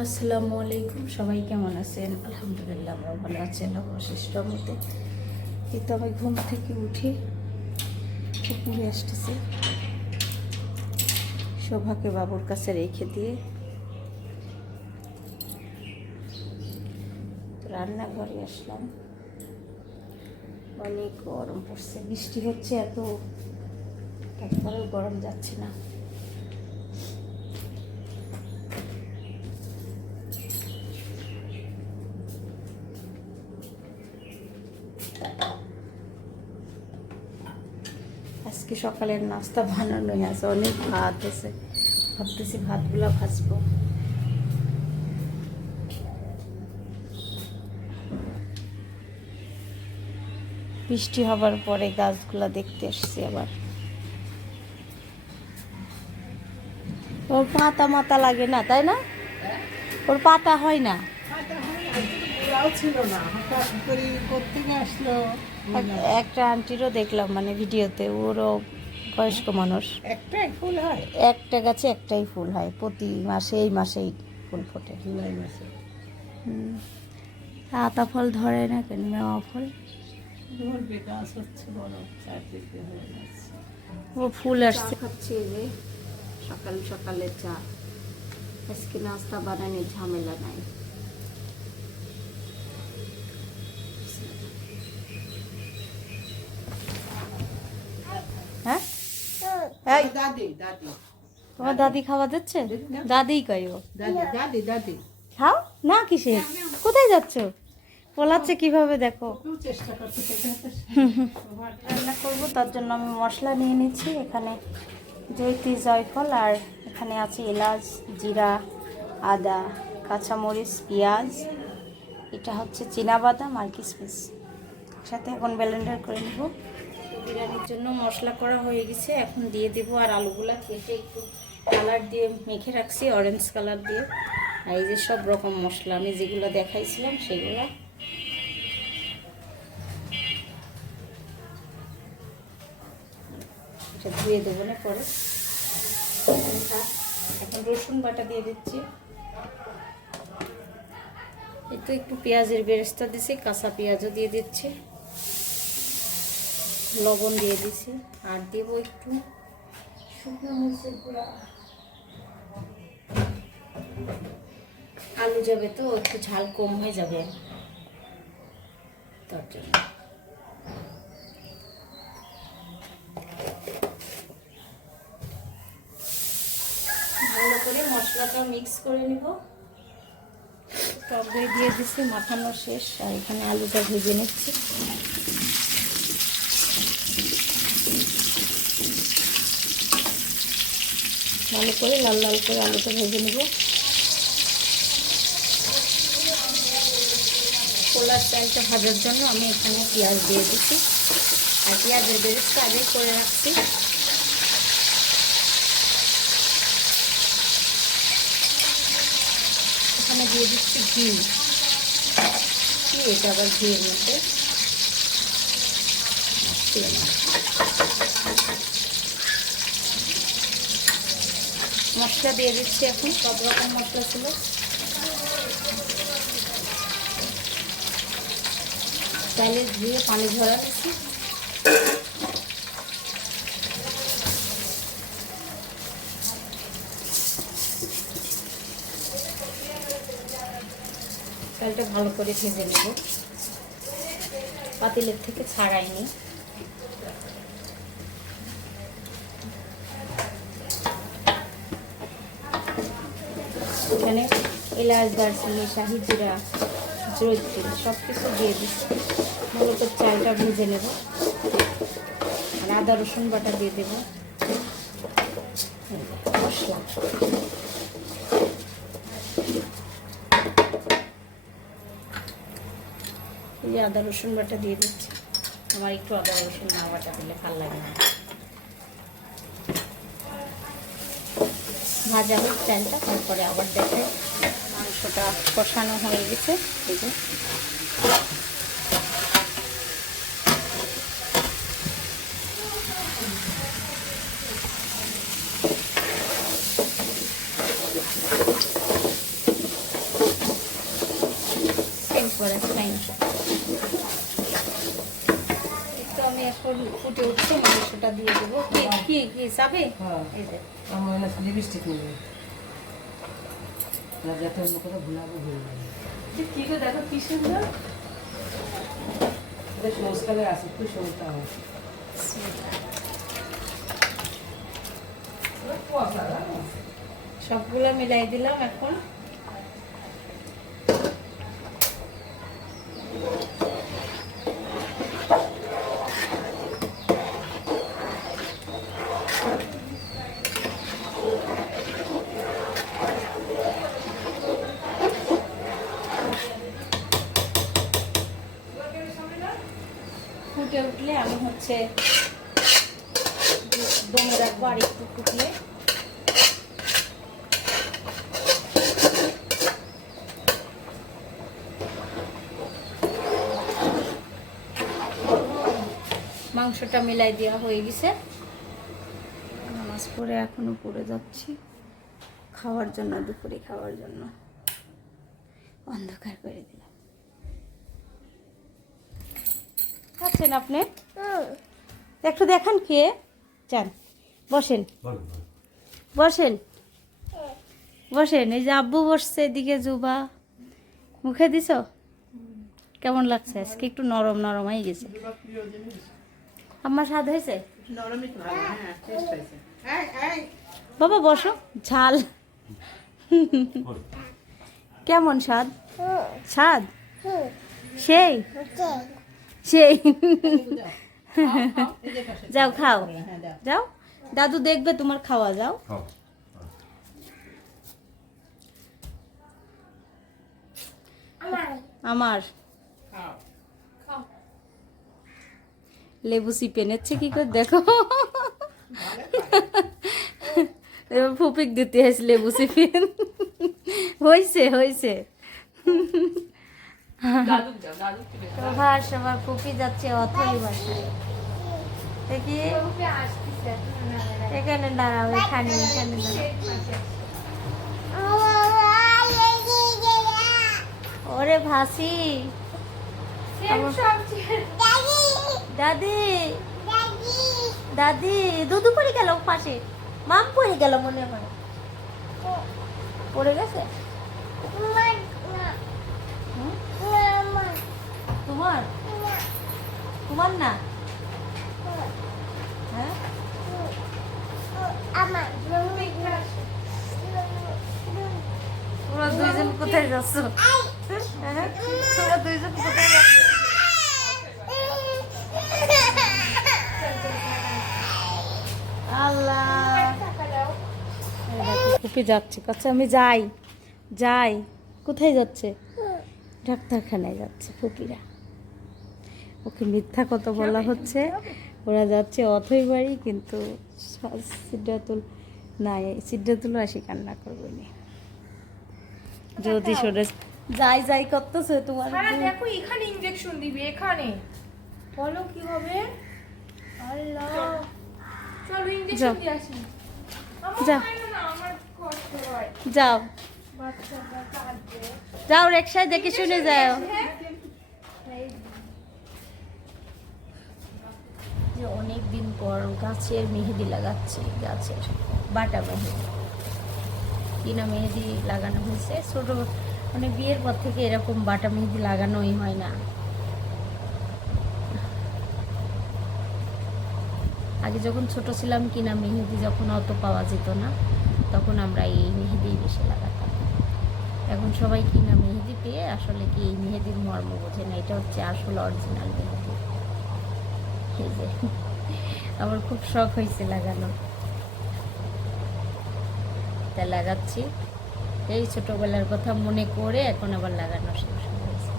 আসসালামু আলাইকুম। সবাই কেমন আছেন? আলহামদুলিল্লাহ আমরা ভালো আছি আল্লাহ মতে এই তো আমি ঘুম থেকে উঠে পুকুরে আসতেছি। শোভাকে বাবুর কাছে রেখে দিয়ে রান্নাঘরে আসলাম। অনেক গরম পড়ছে, বৃষ্টি হচ্ছে এত তারপরেও গরম যাচ্ছে না আজকে সকালের নাস্তা বানানোই আছে অনেক ভাত আছে। ভাবতেছি ভাতগুলা ভাজবো। বৃষ্টি হবার পরে গাছগুলা দেখতে এসছি আবার। ওর পাতা মাতা লাগে না তাই না? ওর পাতা হয় না? ছিল না। হঠাৎ করে কোথেকে আসলো? একটা আন্টিরও দেখলাম মানে ভিডিওতে ওরও বয়স্ক মানুষ। একটাই ফুল হয়? একটা গাছে একটাই ফুল হয় প্রতি মাসে এই মাসেই ফুল ফোটে। জুলাই মাসে। আতা ফল ধরে না কেন? মেওয়া ফল? ধরবে গাছ হচ্ছে বড় চারদিকে হয়ে যাচ্ছে। ও ফুল আসছে। খাচ্ছি যে। সকাল সকালে চা। আজকে নাস্তা বানানোর ঝামেলা নাই হ্যাঁ এই, দাদি দাদি। তোমার দাদি খাওয়া দিচ্ছে দাদিই কই ও? দাদি দাদি দাদি। খাও? না কিসে কোথায় যাচ্ছ? পোলাচ্ছে কীভাবে দেখো? রান্না করব তার জন্য আমি মশলা নিয়ে নিচ্ছি। এখানে জৈতি জয়ফল আর এখানে আছে এলাচ জিরা আদা কাঁচামরিচ পেঁয়াজ। এটা হচ্ছে বাদাম আর কিশমিশ সাথে এখন ব্লেন্ডার করে নেব। বিরিয়ানির জন্য মশলা করা হয়ে গেছে। এখন দিয়ে দেব আর আলুগুলা কেটে একটু কালার দিয়ে মেখে রাখছি অরেঞ্জ কালার দিয়ে। আর এই যে সব রকম মশলা, আমি যেগুলো দেখাইছিলাম সেগুলো। ধুয়ে দেবো না পরে। এখন রসুন বাটা দিয়ে দিচ্ছি। তো একটু পেঁয়াজের বেরেস্তা দিছি, কাঁচা পেঁয়াজও দিয়ে দিচ্ছি। লবণ দিয়ে দিছি, আর দেব একটু শুকনো মরিচের গুঁড়া। আলু যাবে তো, একটু ঝাল কম হয়ে যাবে তার জন্য। ভালো করে মশলাটা মিক্স করে নিব। টক দিয়ে দিচ্ছি মাখানো শেষ, আর এখানে আলুটা ভেজে নিচ্ছি। ভালো করে লাল লাল করে আলুটা ভেজে নেব। পোলার চালটা ভাজার জন্য আমি এখানে পেঁয়াজ দিয়ে দিচ্ছি। আর পেঁয়াজের বেরেস্তা আগে করে রাখছি। এখানে দিয়ে দিচ্ছি ঘি। কি এটা আবার ঘিয়ের মধ্যে দিয়ে নাও। মশলা দিয়ে দিচ্ছি এখন, সব রকম মশলা ছিল। চাইলে ধুয়ে পানি ঝরা দিচ্ছি। চালটা ভালো করে ভেজে নেব। পাতিলের থেকে ছাড়াইনি এখানে এলাচ, দারচিনি, শাহি জিরা জৈত্রী সব কিছু দিয়ে দিচ্ছি। করে চালটা ভেজে নেব। আর আদা, রসুন বাটা দিয়ে দেবো। মশলা। এই আদা, রসুন বাটা দিয়ে দিচ্ছি। আমার একটু আদা, রসুন না বাটা দিলে ভালো লাগে না। ভাজা হোক চালটা, তারপরে আবার দেখে মাংসটা কষানো হয়ে গেছে। এই যে। ফুটে উঠছে মাংসটা দিয়ে দেবো। কি কি কি চাবে এই যে। লিপস্টিক নিয়ে। না যাতে অন্য করে ভুলাবো ভুলবো কি গো দেখো কি সুন্দর। আছে আমার সবগুলো মিলাই দিলাম এখন। ফুটে উঠলে আমি হচ্ছে দমে রাখব আর একটু ফুটলে মাংসটা মিলাই দেওয়া হয়ে গেছে। নামাজ পড়ে এখনও পড়ে যাচ্ছি। খাওয়ার জন্য, দুপুরে খাওয়ার জন্য। অন্ধকার করে দিলাম। খাচ্ছেন আপনি? একটু দেখান কে? চান বসেন। বসেন। বসেন এই যে আব্বু বসছে এদিকে জুবা। মুখে দিছ? কেমন লাগছে? আজকে একটু নরম নরম হয়ে গেছে। আমার স্বাদ হয়েছে? হ্যাঁ টেস্ট হয়েছে। এই এই। বাবা বসো। ঝাল। কেমন স্বাদ? স্বাদ? সেই? সেই। যাও, খাও। যাও। দাদু দেখবে তোমার খাওয়া, যাও। আমার। লেবু চিপে নিচ্ছে কি করে? দেখো। ফুপিক দিতে আসে লেবু চিপে হয়েছে হয়েছে প্রভাস সবার ফুপি যাচ্ছে অথই বাসায়। দেখি। এখানে দাঁড়াও এখানে এখানে ওরে ভাসি। দাদি। দাদি দুধু পড়ে গেল পাশে। মাম পড়ে গেল মনে হয়। পড়ে গেছে? তোমার? তোমার না? হ্যাঁ? তোমরা কোথায় যাচ্ছ? হ্যাঁ? তোমরা যাচ্ছে, কাছে আমি যাই যাই। কোথায় যাচ্ছে? ডাক্তারখানায় যাচ্ছে ফুপিরা। ওকে মিথ্যা কথা বলা হচ্ছে। ওরা যাচ্ছে অথই বাড়ি কিন্তু সিদ্ধাতুল না সিদ্ধাতুল আসি কান্না করবে না। যদি সরে যাই যাই করতেছে তোমার দেখো এখানে ইনজেকশন দিবি এখানে। বলো কি হবে? আল্লাহ। চলো যাও। ইনজেকশন দিয়ে আসি। যাও। না আমার কষ্ট যাও। যাও রিক্সায় দেখে শুনে যাও হ্যাঁ যে অনেক দিন পর গাছের মেহেদি লাগাচ্ছি, গাছের বাটা মেহেদি। কিনা মেহেদি লাগানো হয়েছে। ছোট মানে বিয়ের পর থেকে এরকম বাটা মেহেদি লাগানোই হয় না। আগে যখন ছোট ছিলাম, কিনা মেহেদি যখন অত পাওয়া যেত না, তখন আমরা এই মেহেদি বেশি লাগাতাম। এখন সবাই কিনা মেহেদি পেয়ে আসলে কি এই মেহেদির মর্ম বোঝে না, এটা হচ্ছে আসল অরিজিনাল মেহেদি। এই যে। আমার খুব শখ হয়েছে লাগানো। তা লাগাচ্ছি। এই ছোটবেলার কথা মনে করে এখন আবার লাগানো শেষ হয়েছে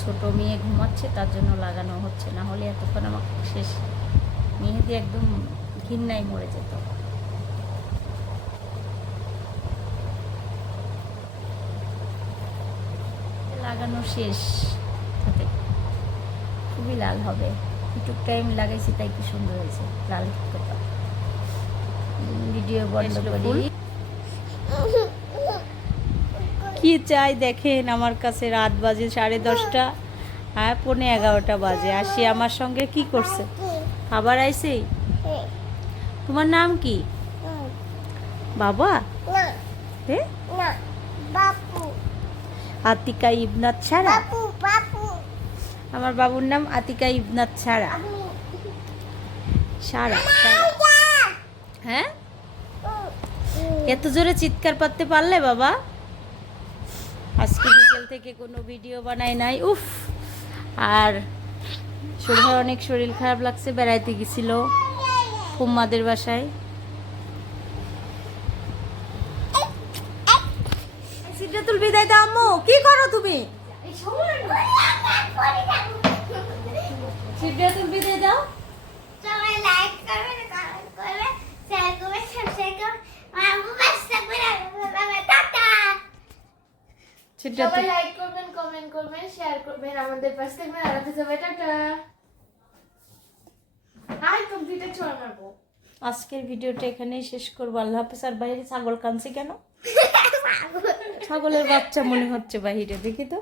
ছোট মেয়ে ঘুমাচ্ছে, তার জন্য লাগানো হচ্ছে। না হলে এতক্ষণ আমার শেষ মেহেদি একদম ঘিন্নায় মরে যেত। লাগানো শেষ। তাতে খুবই লাল হবে। একটু টাইম লাগাইছি তাই কি সুন্দর হয়েছে। লাল কথা ভিডিও বন্ধ করি। কি চাই দেখেন আমার কাছে রাত বাজে সাড়ে দশটা। হ্যাঁ পৌনে এগারোটা বাজে। আর সে আমার সঙ্গে কি করছে? খাবার আইছে? তোমার নাম কি? বাবা? এ? আতিকা ইবনাথ ছাড়া? আমার বাবুর নাম আতিকা ইবনাথ ছাড়া। সারা। হ্যাঁ? এত জোরে চিৎকার পারতে পারলে বাবা? আজকে বিকেল থেকে কোনো ভিডিও বানাই নাই উফ। আর শরীর অনেক শরীর খারাপ লাগছে বেড়াইতে গেছিল। ফুম্মাদের বাসায়। সিদ্ধাতুল বিদায় দাও আম্মু? কি করো তুমি? সিদ্ধাতুল বিদায় দাও সবাই লাইক করবে কমেন্ট করবে শেয়ার করবে সাবস্ক্রাইব করবে। আমার পাশে থাকবে টাটা। সবাই লাইক করবেন কমেন্ট করবেন শেয়ার করবেন আমাদের পাশে থাকবেন আর হবে টাটা। আই কম্পিউটার ছোঁয়া মারবো আজকের ভিডিওটা এখানেই শেষ করব। আল্লাহ হাফেজ আর বাইরে ছাগল কানছে কেন? ছাগলের বাচ্চা মনে হচ্ছে বাহিরে দেখি তো।